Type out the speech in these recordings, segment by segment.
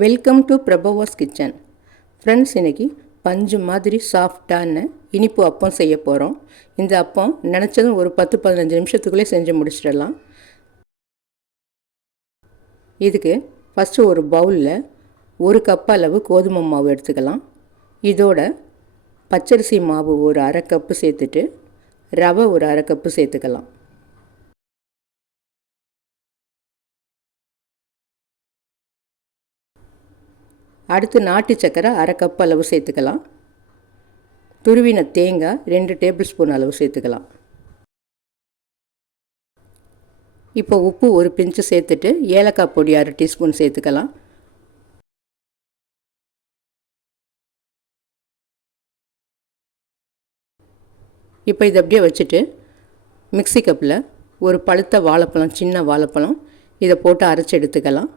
Welcome to Prabhava's kitchen friends இன்றைக்கி பஞ்சு மாதிரி சாஃப்டான இனிப்பு அப்பம் செய்ய போகிறோம் இந்த அப்பம் நினச்சதும் ஒரு பத்து பதினஞ்சு நிமிஷத்துக்குள்ளே செஞ்சு முடிச்சிடலாம். இதுக்கு ஃபஸ்ட்டு ஒரு பவுலில் ஒரு கப் அளவு கோதுமை மாவு எடுத்துக்கலாம். இதோட பச்சரிசி மாவு ஒரு அரை கப்பு சேர்த்துட்டு ரவை ஒரு அரை கப்பு சேர்த்துக்கலாம். அடுத்து நாட்டு சக்கரை அரை கப் அளவு சேர்த்துக்கலாம். துருவின தேங்காய் ரெண்டு டேபிள் ஸ்பூன் அளவு சேர்த்துக்கலாம். இப்போ உப்பு ஒரு பிஞ்சு சேர்த்துட்டு ஏலக்காய் பொடி அரை டீஸ்பூன் சேர்த்துக்கலாம். இப்போ இதை அப்படியே வச்சுட்டு மிக்சி கப்பில் ஒரு பழுத்த வாழைப்பழம் சின்ன வாழைப்பழம் இதை போட்டு அரைச்சி எடுத்துக்கலாம்.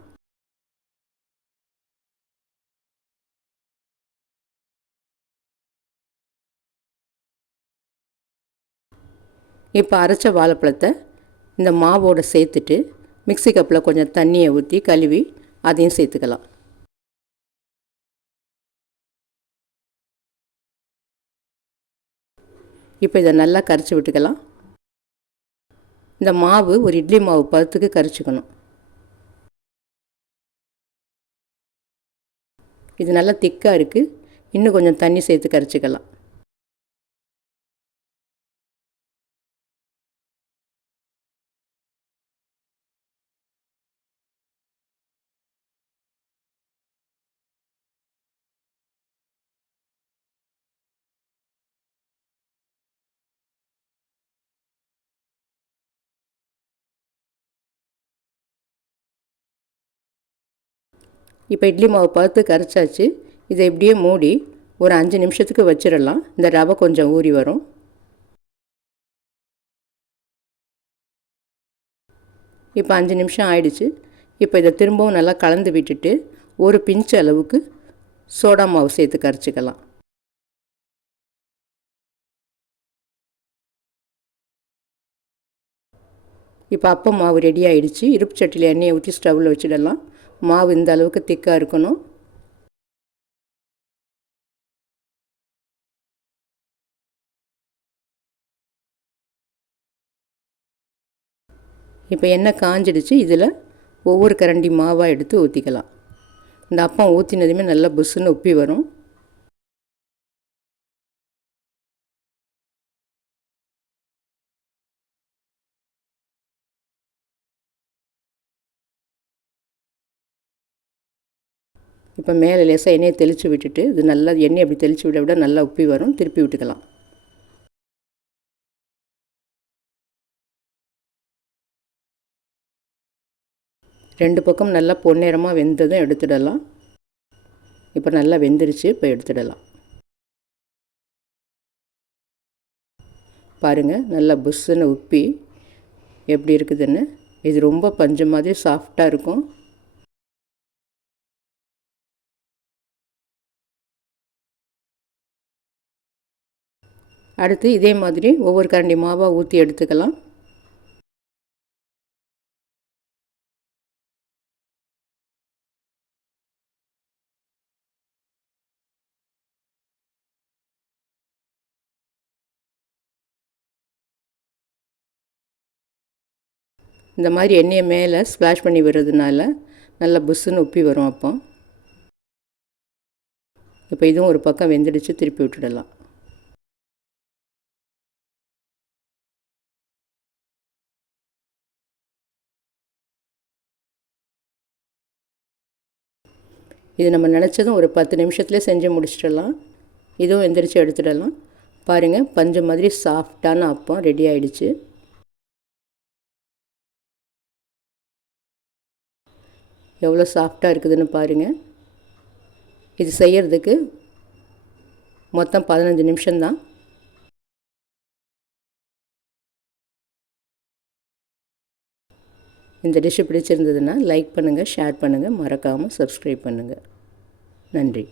இப்போ அரைச்ச வாழைப்பழத்தை இந்த மாவோடு சேர்த்துட்டு மிக்சி கப்பில் கொஞ்சம் தண்ணியை ஊற்றி கழுவி அதையும் சேர்த்துக்கலாம். இப்போ இதை நல்லா கரைச்சி விட்டுக்கலாம். இந்த மாவு ஒரு இட்லி மாவு பதத்துக்கு கரைச்சிக்கணும். இது நல்லா திக்காக இருக்குது இன்னும் கொஞ்சம் தண்ணி சேர்த்து கரைச்சிக்கலாம். இப்போ இட்லி மாவு பார்த்து கரைச்சாச்சு. இதை இப்படியே மூடி ஒரு அஞ்சு நிமிஷத்துக்கு வச்சிடலாம். இந்த ரவை கொஞ்சம் ஊறி வரும். இப்போ அஞ்சு நிமிஷம் ஆயிடுச்சு. இப்போ இதை திரும்பவும் நல்லா கலந்து விட்டுட்டு ஒரு பிஞ்ச் அளவுக்கு சோடா மாவு சேர்த்து கரைச்சிக்கலாம். இப்போ அப்பம் மாவு ரெடி ஆகிடுச்சு இருப்பு சட்டியில் எண்ணெயை ஊற்றி ஸ்டவ்வில் வச்சிடலாம். மாவு இந்த அளவுக்கு திக்காக இருக்கணும். இப்போ எண்ணெய் காஞ்சிடுச்சு. இதில் ஒவ்வொரு கரண்டி மாவாக எடுத்து ஊற்றிக்கலாம் இந்த அப்பம் ஊற்றினதுமே நல்லா புஷ்ஷுன்னு உப்பி வரும். இப்போ மேலே லேசாக எண்ணெயை தெளித்து விட்டுட்டு இது நல்லா எண்ணெய் அப்படி தெளித்து விட விட நல்லா உப்பி வரும். திருப்பி விட்டுக்கலாம். ரெண்டு பக்கம் நல்லா பொன்னேரமாக வெந்ததும் எடுத்துடலாம். இப்போ நல்லா வெந்துருச்சு இப்போ எடுத்துடலாம். பாருங்கள் நல்லா புஷ்ஷுன்னு உப்பி எப்படி இருக்குதுன்னு. இது ரொம்ப பஞ்சு மாதிரி சாஃப்டாக இருக்கும். அடுத்து இதே மாதிரி ஒவ்வொரு கரண்டி மாவாக ஊற்றி எடுத்துக்கலாம். இந்த மாதிரி எண்ணெயை மேலே ஸ்ப்ளாஷ் பண்ணி விடுறதுனால நல்லா புஷ்ஷுன்னு உப்பி வரும் அப்போ. இப்போ இதுவும் ஒரு பக்கம் வெந்துடுச்சு திருப்பி விட்டுடலாம். இது நம்ம நினச்சதும் ஒரு பத்து நிமிஷத்துலேயே செஞ்சு முடிச்சிடலாம். இதுவும் எந்திரிச்சு எடுத்துடலாம். பாருங்கள் பஞ்சு மாதிரி சாஃப்டான அப்பம் ரெடி ஆயிடுச்சு. எவ்வளோ சாஃப்டாக இருக்குதுன்னு பாருங்கள் இது செய்கிறதுக்கு மொத்தம் பதினஞ்சு நிமிஷம்தான். இந்த டிஷ்ஷு பிடிச்சிருந்ததுன்னா லைக் பண்ணுங்கள் ஷேர் பண்ணுங்கள் மறக்காமல் சப்ஸ்கிரைப் பண்ணுங்கள் நன்றி.